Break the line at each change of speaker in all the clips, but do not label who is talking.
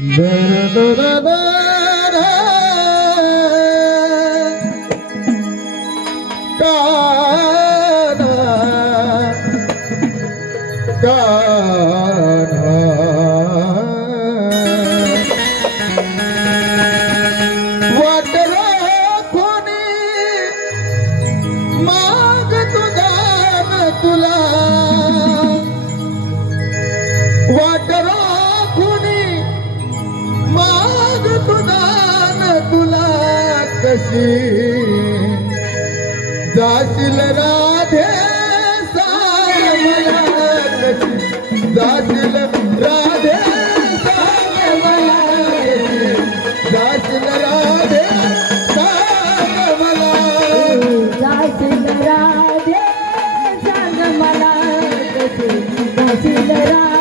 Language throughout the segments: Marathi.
da da da da तुळशी जाशील राधे जाशील राधे जाशील राधे
जाशील राधे सांग मला जाशील राधे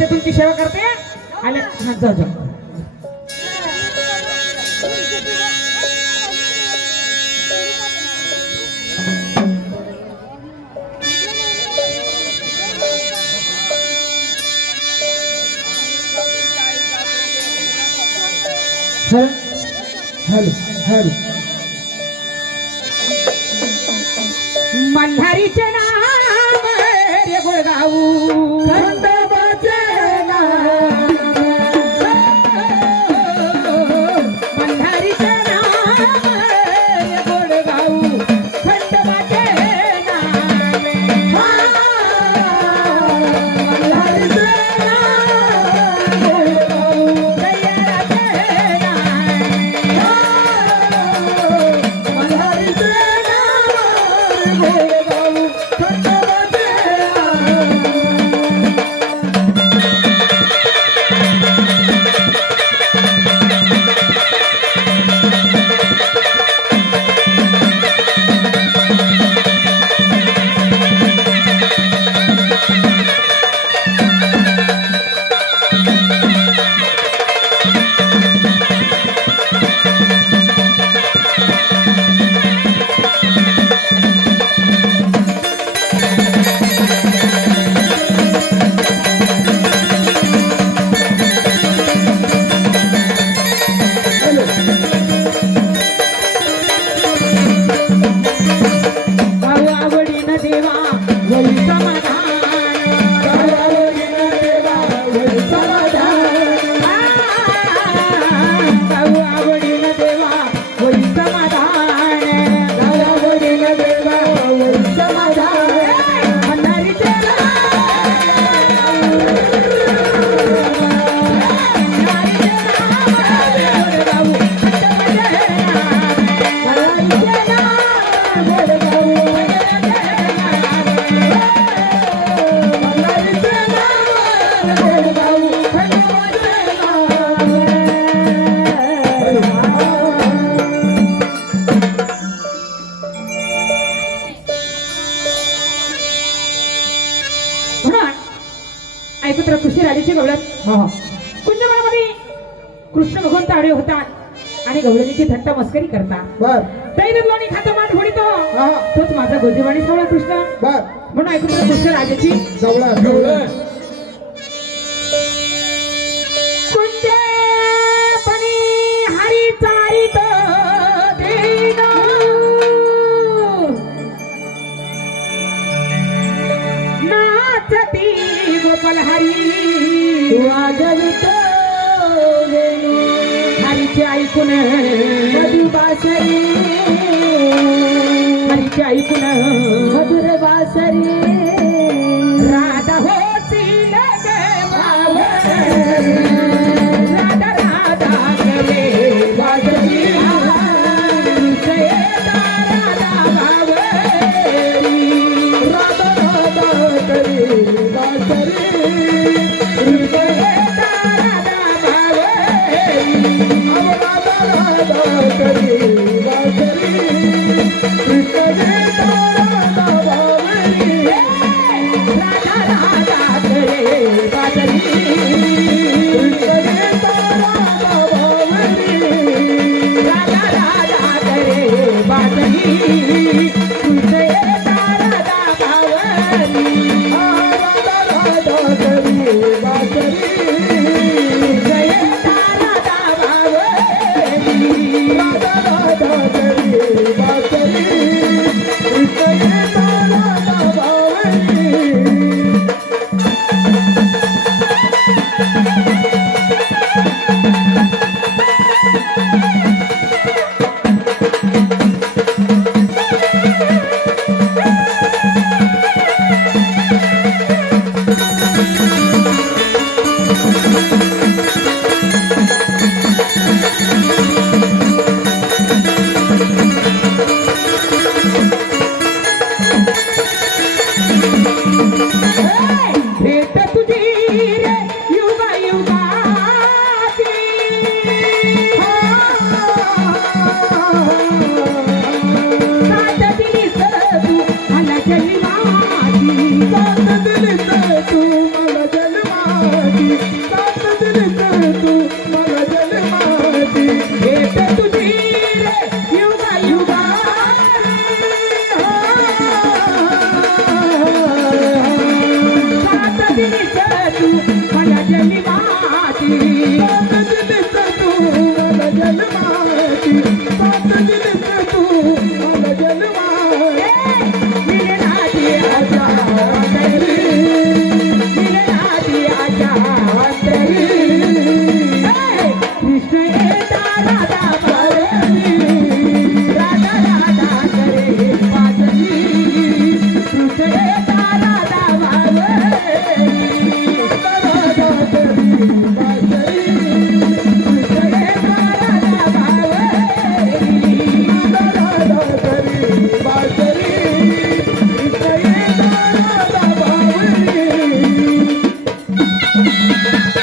करते
तुमची
सेवा
करते आले जाऊ जाऊ
हॅलो हॅलो.
मल्हारीचे नाम रे गुळगाऊ राजाची गवळत कुंजवनामध्ये कृष्ण भगवान तावडे होतात आणि गवळणीची थट्टा मस्करी करतात.
बर.
दैनंदिनी खातो माठ फोडितो
हा.
तोच माझा गोदीवाणी सावळा कृष्ण.
बर.
म्हणून ऐकू तर कृष्ण राजाची.
जवळ जवळ
हरीचे ऐकून
मधु
Thank you.